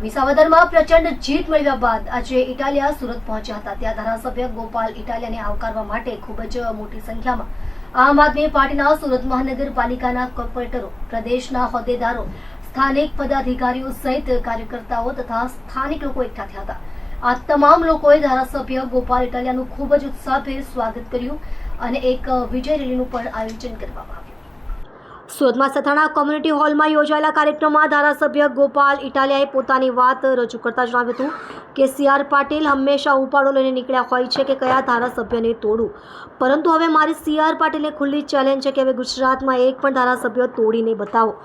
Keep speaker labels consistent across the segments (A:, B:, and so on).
A: વિસાવદરમાં પ્રચંડ જીત મળ્યા બાદ આજે ઇટાલિયા સુરત પહોંચ્યા હતા ત્યાં ધારાસભ્ય ગોપાલ ઇટાલિયાને આવકારવા માટે ખૂબ જ મોટી સંખ્યામાં આમ આદમી પાર્ટીના સુરત મહાનગરપાલિકાના કોર્પોરેટરો પ્રદેશના હોદ્દેદારો સ્થાનિક પદાધિકારીઓ સહિત કાર્યકર્તાઓ તથા સ્થાનિક લોકો એકઠા થયા હતા આ તમામ લોકોએ ધારાસભ્ય ગોપાલ ઇટાલિયાનું ખૂબ જ ઉત્સાહભેર સ્વાગત કર્યું અને એક વિજય રેલીનું પણ આયોજન કરવામાં સુરતમાં સથાણા કોમ્યુનિટી હોલમાં યોજાયેલા કાર્યક્રમમાં ધારાસભ્ય ગોપાલ ઇટાલિયાએ પોતાની વાત રજૂ કરતા જણાવ્યું હતું કે સીઆર પાટીલ હંમેશા ઉપાડો લઈને નીકળ્યા હોય છે કે કયા ધારાસભ્યને તોડું પરંતુ હવે મારી સીઆર આર પાટીલને ખુલ્લી ચેલેન્જ છે કે હવે ગુજરાતમાં એક પણ ધારાસભ્ય તોડીને બતાવો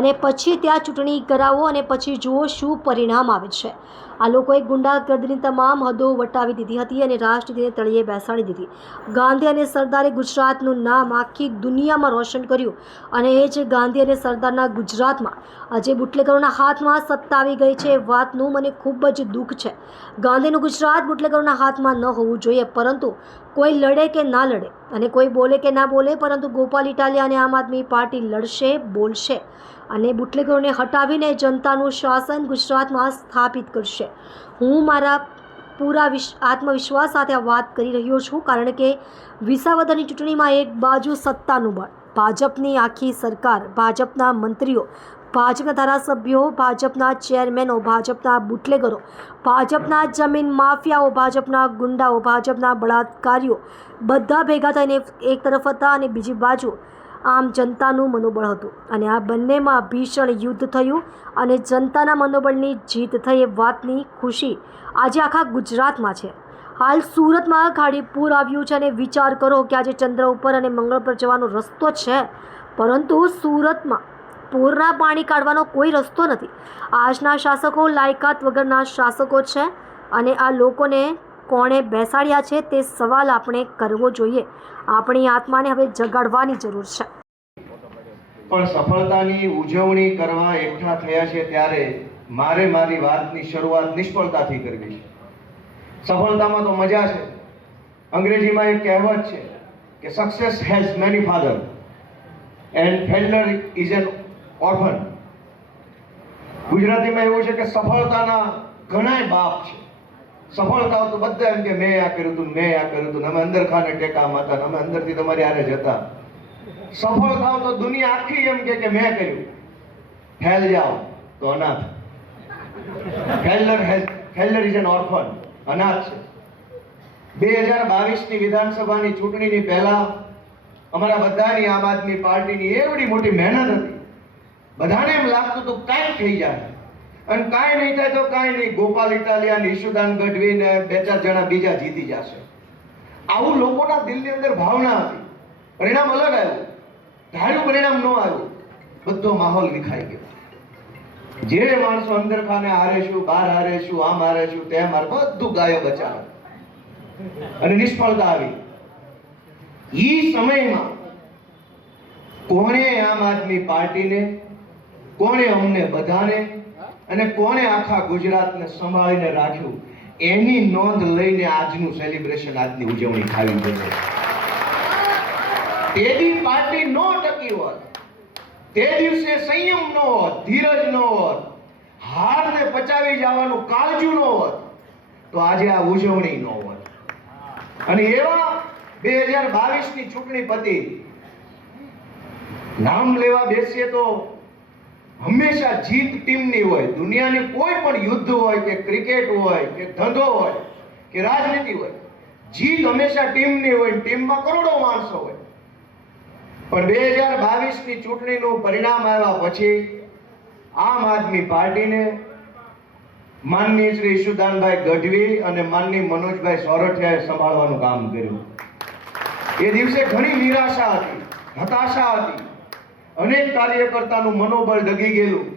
A: અને પછી ત્યાં ચૂંટણી કરાવો અને પછી જુઓ શું પરિણામ આવે છે આ લોકોએ ગુંડાગર્દીની તમામ હદો વટાવી દીધી હતી અને રાષ્ટ્રધીને તળિયે બેસાડી દીધી ગાંધી અને સરદારે ગુજરાતનું નામ આખી દુનિયામાં રોશન કર્યું અને એ જ ગાંધી અને સરદારના ગુજરાતમાં આજે બુટલેકરોના હાથમાં સત્તા આવી ગઈ છે વાતનું મને ખૂબ જ દુઃખ છે ગાંધીનું ગુજરાત બુટલેકરોના હાથમાં ન હોવું જોઈએ પરંતુ કોઈ લડે કે ના લડે અને કોઈ બોલે કે ના બોલે પરંતુ ગોપાલ ઇટાલિયા અને આમ આદમી પાર્ટી લડશે બોલશે અને બુટલેગરોને હટાવીને જનતાનું શાસન ગુજરાતમાં સ્થાપિત કરશે હું મારા પૂરા આત્મવિશ્વાસ સાથે વાત કરી રહ્યો છું કારણ કે વિસાવદરની ચૂંટણીમાં એક બાજુ સત્તાનું બળ ભાજપની આખી સરકાર ભાજપના મંત્રીઓ ભાજપના ધારાસભ્યો ભાજપના ચેરમેનો ભાજપના બુટલેગરો ભાજપના જમીન માફિયાઓ ભાજપના ગુંડાઓ ભાજપના બળાત્કારીઓ બધા ભેગા થઈને એક તરફ હતા અને બીજી બાજુ આમ જનતાનું મનોબળ હતું અને આ બંનેમાં ભીષણ યુદ્ધ થયું અને જનતાના મનોબળની જીત થઈ એ વાતની ખુશી આજે આખા ગુજરાતમાં છે હાલ સુરતમાં ખાડી પૂર આવ્યું છે અને વિચાર કરો કે આજે ચંદ્ર ઉપર અને મંગળ પર જવાનો રસ્તો છે પરંતુ સુરતમાં પૂરના પાણી કાઢવાનો કોઈ રસ્તો નથી આજના શાસકો લાયકાત વગરના શાસકો છે અને આ લોકોને કોણે બેસાડ્યા છે તે સવાલ આપણે કરવો જોઈએ આપણી આત્માને હવે જગાડવાની જરૂર છે
B: પણ સફળતાની ઉજવણી કરવા એકઠા થયા છે ત્યારે મારે મારી વાતની શરૂઆત નિષ્ફળતાથી કરવી છે સફળતામાં તો મજા છે અંગ્રેજીમાં એક કહેવત છે કે success has many father and failure is an orphan ગુજરાતીમાં એવું છે કે સફળતાના ઘણાય બાપ છે સફળતા તો બધા એમ કે મેં આ કર્યું હતું મેં આ કર્યું હતું અમે અંદર ખાને ટેકા માતા અમે અંદરથી તમારી આરે જતા સફળ થાવ તો દુનિયા આખી એમ કે મેં કર્યું ફેલ જાઓ તો અનાથ failure failure is an orphan અનાથ છે બે હજાર બાવીસની વિધાનસભાની ચૂંટણીની પહેલા અમારા બધાની આમ આદમી પાર્ટીની એવડી મોટી મહેનત હતી બધાને એમ લાગતું હતું કાંઈ થઈ જાય અને કાંઈ નહીં થાય તો કાંઈ નહીં ગોપાલ ઇટાલિયા ઈશુદાન ગઢવીને બે ચાર જણા બીજા જીતી જશે આવું લોકોના દિલની અંદર ભાવના હતી પરિણામ અલગ આવ્યું ધાર્યું પરિણામ ન આવ્યું બધો માહોલ વિખાઈ ગયો જે માણસો અંદર ખાને હારે શું બહાર હારે શું આમ હારે શું તેમ હારે બધું ગાયો બચાવ અને નિષ્ફળતા આવી ઈ સમયમાં કોણે આમ આદમી પાર્ટીને કોણે અમને બધાને અને કોણે આખા ગુજરાતને સંભાળીને રાખ્યું એની નોંધ લઈને આજનું સેલિબ્રેશન આજની ઉજવણી થવી જોઈએ તેની પાર્ટી નો ટકી હોત તે દિવસે સંયમ નો હોત ધીરજ નો હોત હારને પચાવી જવાનું કાળજું નો હોત તો આજે આ ઉજવણી નો હોત અને એવા બે હજાર ની ચૂંટણી પતિ નામ લેવા બેસીએ તો હંમેશા જીત ટીમની હોય દુનિયાની કોઈ પણ યુદ્ધ હોય કે ક્રિકેટ હોય કે ધંધો હોય કે રાજનીતિ હોય જીત હંમેશા ટીમની હોય ટીમમાં કરોડો માણસો હોય પણ બે હજાર બાવીસની ચૂંટણીનું પરિણામ આવ્યા પછી આમ આદમી પાર્ટીને માનની શ્રી ઈશુદાનભાઈ ગઢવી અને માનની મનોજભાઈ સોરઠિયાએ સંભાળવાનું કામ કર્યું એ દિવસે ઘણી નિરાશા હતી હતાશા હતી અનેક કાર્યકર્તાનું મનોબળ ડગી ગયેલું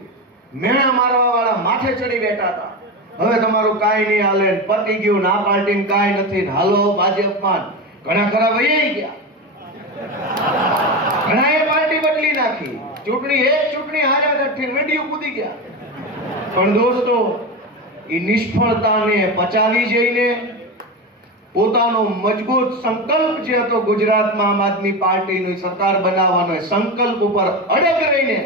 B: મેણા વાળા માથે ચડી બેઠા હતા હવે તમારું કાંઈ નહીં હાલે પતી ગયું ના પાર્ટી કાંઈ નથી હાલો ભાજપમાં ઘણા ખરા વહી ગયા ઘણા એ પાર્ટી બદલી નાખી ચૂંટણી એક ચૂંટણી હાર્યા ઠીક મીડિયું કૂદી ગયા પણ દોસ્તો એ નિષ્ફળતાને પચાવી જઈને પોતાનો મજબૂત સંકલ્પ જે હતો ગુજરાતમાં આમ આદમી પાર્ટીનો સરકાર બનાવવાનો સંકલ્પ ઉપર અડગ રહીને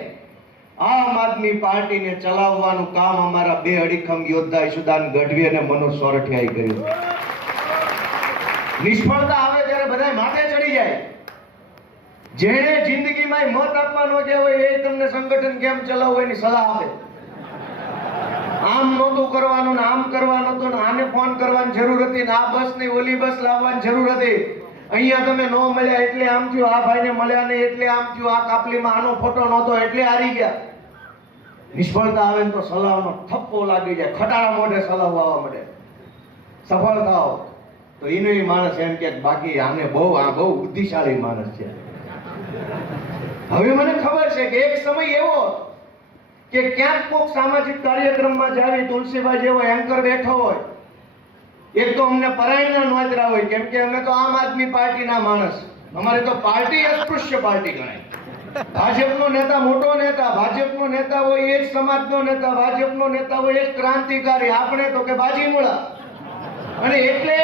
B: આમ આદમી પાર્ટીને ચલાવવાનું કામ અમારા બે અડીખમ યોદ્ધા ઈશુદાન ગઢવી અને મનોજ સોરઠિયાએ કર્યું નિષ્ફળતા આવે ત્યારે બધાય માથે ચડી જાય જેણે જિંદગીમાં મત આપવાનો જે હોય એ તમને સંગઠન કેમ ચલાવવું એની સલાહ આપે આમ નહોતું કરવાનું ને આમ કરવાનું હતું ને આને ફોન કરવાની જરૂર હતી ને આ બસ ને ઓલી બસ લાવવાની જરૂર હતી અહીંયા તમે ન મળ્યા એટલે આમ થયું આ ભાઈને મળ્યા નહીં એટલે આમ થયું આ કાપલીમાં આનો ફોટો નહોતો એટલે હારી ગયા નિષ્ફળતા આવે ને તો સલાહનો થપ્પો લાગી જાય ખટારા મોઢે સલાહ આવવા મળે સફળતાઓ તો એનો માણસ એમ કે બાકી આને બહુ આ બહુ બુદ્ધિશાળી માણસ છે હવે મને ખબર છે કે એક સમય એવો કે ક્યાંક કોઈક સામાજિક કાર્યક્રમમાં જાવી તુલસીભાઈ જેવો એન્કર બેઠો હોય એક તો અમને પરાયના નોતરા હોય કેમ કે અમે તો આમ આદમી પાર્ટીના માણસ અમારે તો પાર્ટી અસ્પૃશ્ય પાર્ટી ગણાય ભાજપનો નેતા મોટો નેતા ભાજપનો નેતા હોય એ જ સમાજનો નેતા ભાજપનો નેતા હોય એ જ ક્રાંતિકારી આપણે તો કે બાજીમુળા અને એટલે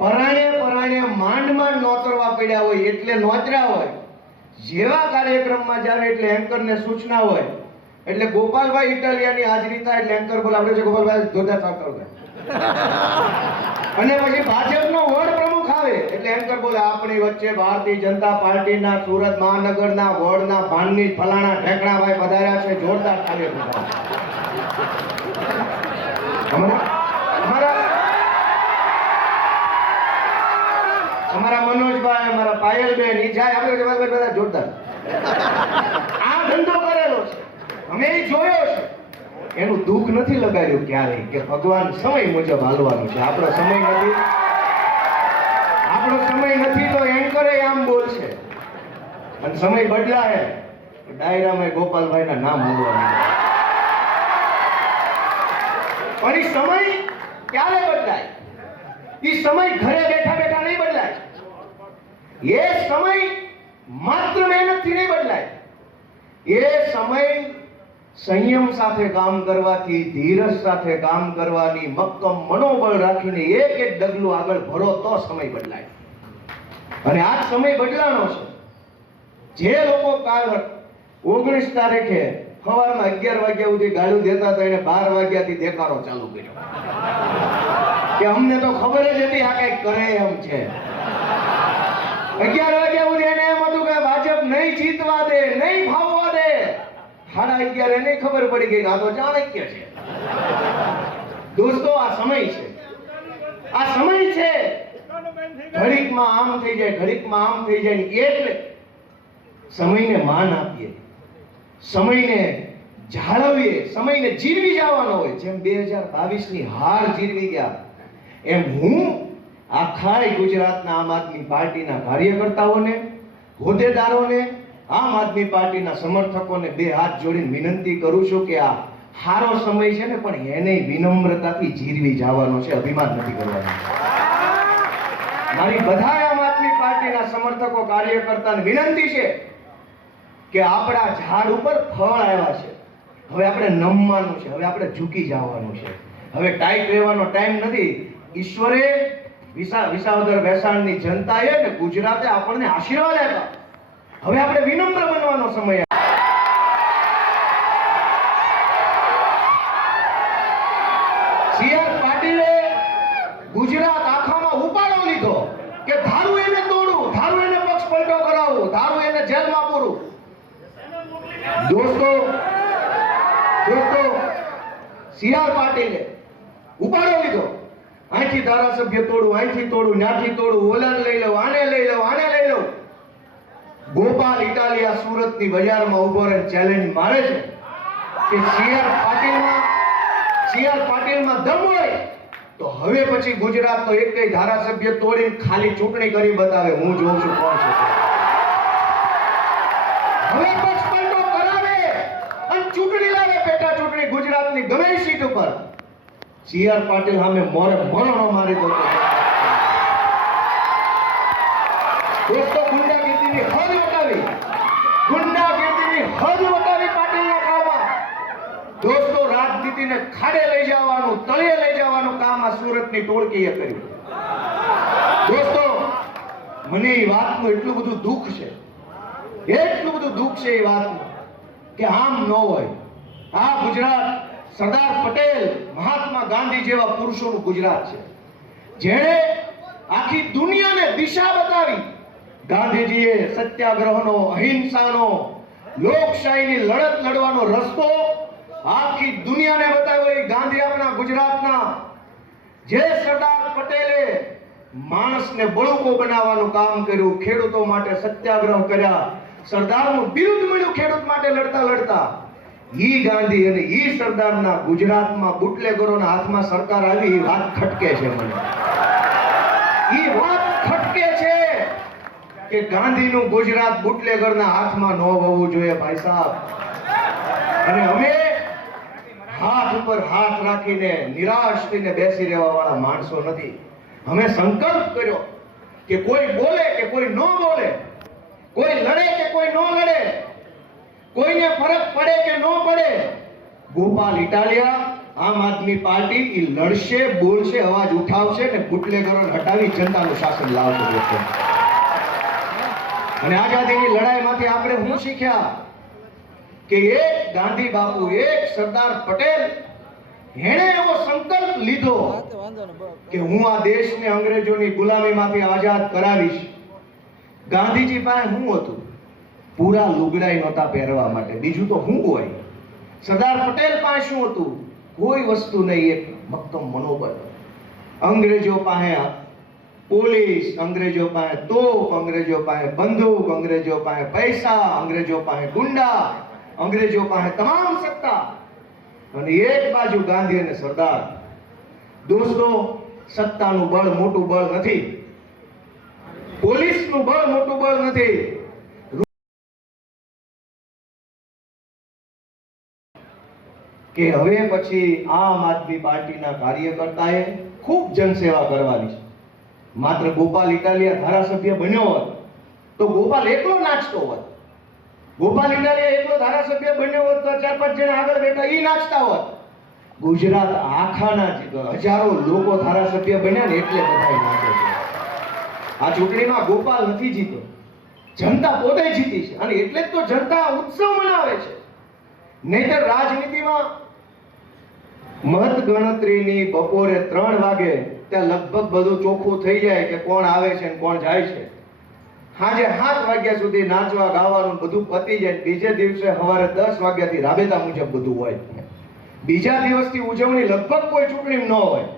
B: પરાણે પરાણે માંડ માંડ નોતરવા પડ્યા હોય એટલે નોતરા હોય જેવા કાર્યક્રમમાં જ્યારે એટલે એન્કરને સૂચના હોય એટલે ગોપાલભાઈ ઇટાલિયાની હાજરી થાય એટલે એન્કર બોલાવડે છે ગોપાલભાઈ ધોધા સાંકળ અને પછી ભાજપનો વોર્ડ પ્રમુખ આવે એટલે એન્કર બોલે આપણી વચ્ચે ભારતીય જનતા પાર્ટીના સુરત મહાનગરના વોર્ડના ભાનની ફલાણા ઠેકણાભાઈ પધાર્યા છે જોરદાર કાર્ય અમારા મનોજભાઈ અમારા પાયલબેન ઈજા આપણે બધા જોરદાર આ ધંધો કરેલો છે અમે એ જોયો છે એનું દુઃખ નથી લગાડ્યું ક્યારે કે ભગવાન સમય મુજબ હાલવાનું છે આપણો સમય નથી આપણો સમય નથી તો એન્કરે આમ છે અને સમય બદલાય ડાયરામાં ગોપાલભાઈના નામ બોલવાનું પણ એ સમય ક્યારે બદલાય એ સમય ઘરે બેઠા બેઠા નહીં બદલાય એ સમય માત્ર મહેનતથી નહીં બદલાય એ સમય સંયમ સાથે કામ કરવાથી ધીરજ સાથે કામ કરવાની મક્કમ મનોબળ રાખીને એક એક ડગલું આગળ ભરો તો સમય બદલાય અને આ સમય બદલાનો છે જે લોકો કાલ ઓગણીસ તારીખે સવારના અગિયાર વાગ્યા સુધી ગાળું દેતા હતા એને બાર વાગ્યાથી દેખાડો ચાલુ કર્યો કે અમને તો ખબર જ હતી આ કઈ કરે એમ છે અગિયાર વાગ્યા સુધી એને એમ હતું કે ભાજપ નહીં જીતવા દે સાડા અગિયાર એને ખબર પડી ગઈ આ તો ચાણક્ય છે દોસ્તો આ સમય છે આ સમય છે ઘડીકમાં આમ થઈ જાય ઘડીકમાં આમ થઈ જાય એટલે સમયને માન આપીએ સમયને જાળવીએ સમયને જીરવી જવાનો હોય જેમ બે હજાર બાવીસની હાર જીરવી ગયા એમ હું આખાય ગુજરાતના આમ આદમી પાર્ટીના કાર્યકર્તાઓને હોદ્દેદારોને આમ આદમી પાર્ટીના સમર્થકોને બે હાથ જોડીને વિનંતી કરું છું કે આ સારો સમય છે ને પણ એને વિનમ્રતાથી જીરવી જવાનો છે અભિમાન નથી કરવાનો મારી બધા આમ આદમી પાર્ટીના સમર્થકો કાર્યકર્તાને વિનંતી છે કે આપણા ઝાડ ઉપર ફળ આવ્યા છે હવે આપણે નમવાનું છે હવે આપણે ઝૂકી જવાનું છે હવે ટાઈટ રહેવાનો ટાઈમ નથી ઈશ્વરે વિસા વિસાવદર બેસાણની જનતાએ ને ગુજરાતે આપણને આશીર્વાદ આપ્યા હવે આપણે વિનમ્ર બનવાનો સમય સીઆર પાટીલે ગુજરાત આખામાં ઉપાડો લીધો કે ધારું એને તોડું ધારું એને પક્ષ પલટો કરાવવું ધારું એને જેલમાં પૂરું દોસ્તો દોસ્તો સીઆર પાટીલે ઉપાડો લીધો અહીંથી ધારાસભ્ય તોડું અહીંથી તોડું ન્યાથી તોડું ઓલાને લઈ લઉં આને લઈ લઉં આને લઈ લઉં ગોપાલ ઇટાલિયા સુરતની બજારમાં ઉભો રહે ચેલેન્જ મારે છે કે સીઆર પાટીલમાં સીઆર પાટીલમાં દમ હોય તો હવે પછી ગુજરાતનો એક કઈ ધારાસભ્ય તોડીને ખાલી ચૂંટણી કરી બતાવે હું જોઉં છું કોણ છે હવે પક્ષ કરાવે અને ચૂંટણી લાવે પેટા ચૂંટણી ગુજરાતની ગમે સીટ ઉપર સીઆર પાટીલ સામે મોરે મરણો મારી દો દોસ્તો દોસ્તો રાજનીતિને ખાડે લઈ જવાનું તળે લઈ જવાનું કામ આ સુરતની ટોળકીએ કર્યું દોસ્તો મને એ વાતનું એટલું બધું દુઃખ છે એટલું બધું દુઃખ છે એ વાતનું કે આમ ન હોય આ ગુજરાત સરદાર પટેલ મહાત્મા ગાંધી જેવા પુરુષોનું ગુજરાત છે જેણે આખી દુનિયાને દિશા બતાવી ગાંધીજીએ સત્યાગ્રહનો અહિંસાનો લોકશાહીની લડત લડવાનો રસ્તો આખી દુનિયાને બતાવ્યો એ ગાંધી આપણા ગુજરાતના જે સરદાર પટેલે માણસને બળુકો બનાવવાનું કામ કર્યું ખેડૂતો માટે સત્યાગ્રહ કર્યા સરદારનું બિરુદ મળ્યું ખેડૂત માટે લડતા લડતા ઈ ગાંધી અને ઈ સરદારના ગુજરાતમાં બુટલેગરોના હાથમાં સરકાર આવી એ વાત ખટકે છે મને ઈ વાત ખટકે છે કે ગાંધીનું ગુજરાત બુટલેગરના હાથમાં ન હોવું જોઈએ ભાઈ સાહેબ અને અમે હાથ ઉપર હાથ રાખીને નિરાશ થઈને બેસી રહેવા વાળા માણસો નથી અમે સંકલ્પ કર્યો કે કોઈ બોલે કે કોઈ ન બોલે કોઈ લડે કે કોઈ ન લડે કોઈને ફરક પડે કે ન પડે ગોપાલ ઇટાલિયા આમ આદમી પાર્ટી એ લડશે બોલશે અવાજ ઉઠાવશે ને બુટલેગરોને હટાવી જનતાનું શાસન લાવશે અને આઝાદીની લડાઈમાંથી આપણે હું શીખ્યા કે એક ગાંધી બાપુ એક સરદાર પટેલ હેણે એવો સંકલ્પ લીધો કે હું આ દેશને અંગ્રેજોની ગુલામીમાંથી આઝાદ કરાવીશ ગાંધીજી પાસે હું હતું પૂરા લુગડાઈ નહોતા પહેરવા માટે બીજું તો હું હોય સરદાર પટેલ પાસે શું હતું કોઈ વસ્તુ નહીં એક મક્કમ મનોબળ અંગ્રેજો પાસે પોલીસ અંગ્રેજો પાસે તોપ અંગ્રેજો પાસે બંદૂક અંગ્રેજો પાસે પૈસા અંગ્રેજો પાસે ગુંડા અંગ્રેજો પાસે તમામ સત્તા અને એક બાજુ ગાંધી અને સરદાર દોસ્તો સત્તાનું બળ મોટું બળ નથી પોલીસનું બળ મોટું બળ નથી કે હવે પછી આમ આદમી પાર્ટીના કાર્યકર્તાએ ખૂબ જનસેવા કરવાની છે માત્ર ગોપાલ ઇટાલિયા ધારાસભ્ય બન્યો હોત તો ગોપાલ એકલો નાચતો હોત ગોપાલ ઇટાલિયા એકલો ધારાસભ્ય બન્યો હોત તો ચાર પાંચ જણા આગળ બેઠા એ નાચતા હોત ગુજરાત આખાના હજારો લોકો ધારાસભ્ય બન્યા ને એટલે બધા નાચે છે આ ચૂંટણીમાં ગોપાલ નથી જીતો જનતા પોતે જીતી છે અને એટલે જ તો જનતા ઉત્સવ મનાવે છે નહીતર રાજનીતિમાં મત ગણતરીની બપોરે ત્રણ વાગે ત્યાં લગભગ બધું ચોખ્ખું થઈ જાય કે કોણ આવે છે ને કોણ જાય છે સાંજે સાત વાગ્યા સુધી નાચવા ગાવાનું બધું પતી જાય બીજે દિવસે સવારે દસ વાગ્યાથી રાબેતા મુજબ બધું હોય બીજા દિવસથી ઉજવણી લગભગ કોઈ ચૂંટણી ન હોય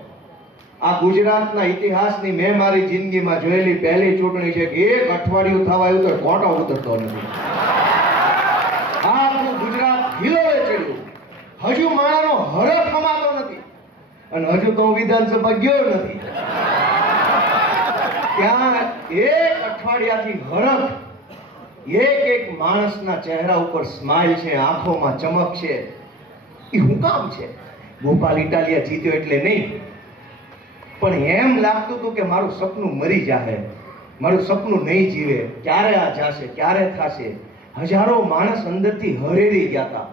B: આ ગુજરાતના ઇતિહાસની મેં મારી જિંદગીમાં જોયેલી પહેલી ચૂંટણી છે કે એક અઠવાડિયું થવા આવ્યું તો કોટો ઉતરતો નથી આખું ગુજરાત હિલોએ ચડ્યું હજુ માણાનો હરખ ખમાતો નથી અને હજુ તો હું વિધાનસભા ગયો નથી ત્યાં એક અઠવાડિયાથી હરખ એક એક માણસના ચહેરા ઉપર સ્માઇલ છે આંખોમાં ચમક છે એ હું કામ છે ગોપાલ ઇટાલિયા જીત્યો એટલે નહીં પણ એમ લાગતું હતું કે મારું સપનું મરી જાહે મારું સપનું નહીં જીવે ક્યારે આ જાશે ક્યારે થશે હજારો માણસ અંદરથી હરેરી ગયા હતા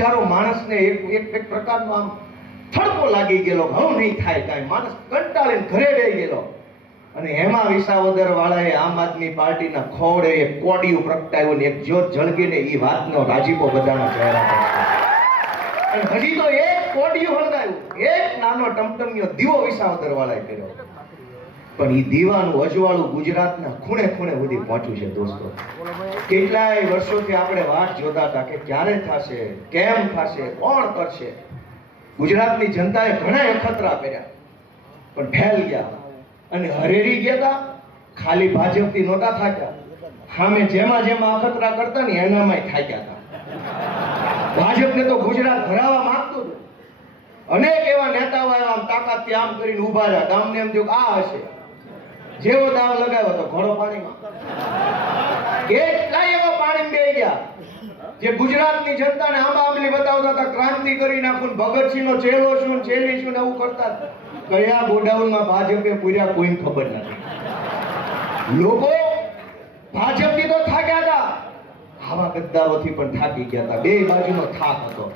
B: હજારો માણસને એક એક એક પ્રકારનો આમ થડકો લાગી ગયેલો હવે નહીં થાય કાંઈ માણસ કંટાળીને ઘરે રહી ગયેલો અને હેમા વિસાવદર વાળાએ આમ આદમી પાર્ટીના ખોડે એક કોડિયું પ્રગટાવ્યું ને એક જોત ઝળગીને એ વાતનો રાજીપો બધાના ચહેરા અને હજી તો એક કોડિયું હળગાયું એક નાનો ટમટમિયો દીવો વિસાવદર વાળાએ કર્યો પણ એ દીવાનું અજવાળું ગુજરાતના ખૂણે ખૂણે સુધી પહોંચ્યું છે દોસ્તો કેટલાય વર્ષોથી આપણે વાત જોતા હતા કે ક્યારે થશે કેમ થશે કોણ કરશે ગુજરાતની જનતાએ ઘણા અખતરા કર્યા પણ ફેલ ગયા અને હરેરી ગયા હતા ખાલી ભાજપથી નહોતા થાક્યા સામે જેમાં જેમાં અખતરા કરતા ને એનામાંય થાક્યા હતા ભાજપને તો ગુજરાત ભરાવા માંગતું હતું અનેક એવા નેતાઓ આવ્યા આમ તાકાતથી આમ કરીને ઉભા રહ્યા ગામને એમ થયું આ હશે જેવો દાવ લગાવ્યો હતો ઘોડો પાણીમાં કેટલા એવા પાણી બે ગયા જે ગુજરાતની જનતાને આંબા આંબલી બતાવતા હતા ક્રાંતિ કરી નાખું ભગતસિંહનો ચેલો શું ચેલી શું એવું કરતા કયા ગોડાઉન માં ભાજપે પૂર્યા કોઈ ખબર નથી લોકો ભાજપથી તો થાક્યા હતા આવા ગદ્દારોથી પણ થાકી ગયા હતા બે બાજુનો થાક હતો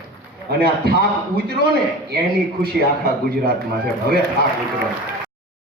B: અને આ થાક ઉતરો ને એની ખુશી આખા ગુજરાતમાં છે હવે થાક ઉતરો